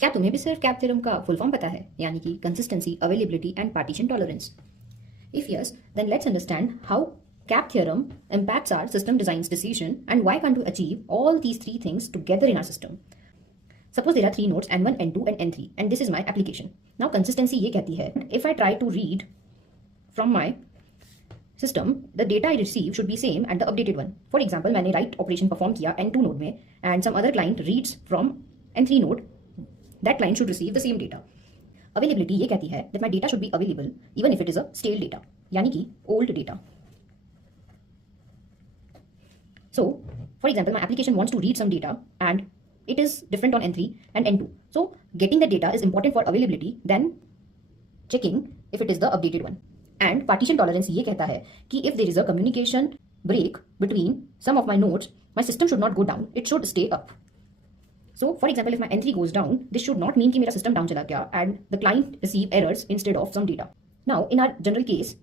क्या तुम्हें भी सिर्फ कैप थ्योरम का फुल फॉर्म पता है, यानी कि consistency, availability and partition tolerance? If yes, then let's understand how cap theorem impacts our system design's decision and why can't we achieve all these three things together in our system. Suppose there are three nodes n1, n2 and n3 and this is my application. Now consistency ये कहती है, if I try to read from my system, the data I receive should be same and the updated one. For example, मैंने write operation perform किया n2 node में and some other client reads from n3 node, that client should receive the same data. Availability ये कहती है that my data should be available even if it is a stale data, यानी कि old data. So, for example, my application wants to read some data and it is different on N3 and N2. So, getting the data is important for availability than checking if it is the updated one. And partition tolerance ये कहता है कि if there is a communication break between some of my nodes, my system should not go down, it should stay up. So, for example, if my N3 goes down, this should not mean कि मेरा system down चला गया and the client receive errors instead of some data. Now, in our general case,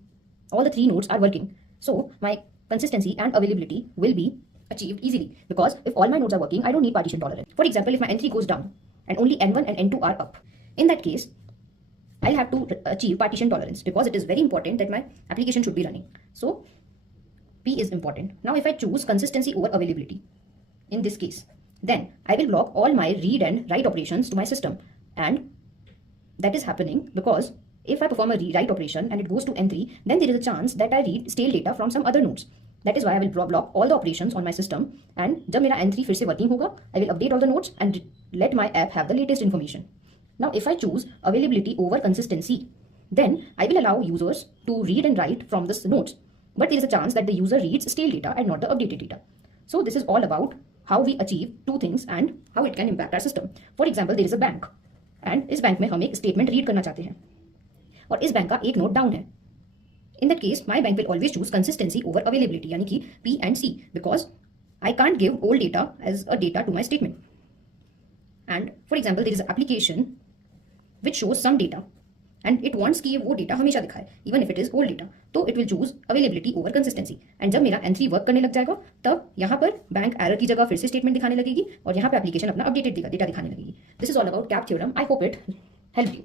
all the three nodes are working. So, my consistency and availability will be achieved easily because if all my nodes are working, I don't need partition tolerance. For example, if my N3 goes down and only N1 and N2 are up, in that case, I'll have to achieve partition tolerance because it is very important that my application should be running. So, P is important. Now, if I choose consistency over availability, in this case, then I will block all my read and write operations to my system. And that is happening because if I perform a write operation and it goes to N3, then there is a chance that I read stale data from some other nodes. That is why I will block all the operations on my system. And जब मेरा N3 फिर से working होगा, I will update all the nodes and let my app have the latest information. Now, if I choose availability over consistency, then I will allow users to read and write from the nodes. But there is a chance that the user reads stale data and not the updated data. So this is all about how we achieve two things and how it can impact our system. For example, there is a bank and इस bank में हम एक statement read करना चाहते हैं और इस bank का एक नोड डाउन है. In that case, my bank will always choose consistency over availability, यानी कि P and C, because I can't give old data as a data to my statement. And for example, there is an application which shows some data and it wants कि ये वो data हमेशा दिखाए even if it is old data, तो it will choose availability over consistency. And जब मेरा N3 work करने लग जाएगा तब यहाँ पर बैंक एरर की जगह फिर से स्टेटमेंट दिखाने लगेगी और यहाँ पे एप्लीकेशन अपना अपडेटेड डेटा दिखाने लगेगी. This is all about cap theorem. I hope it help you.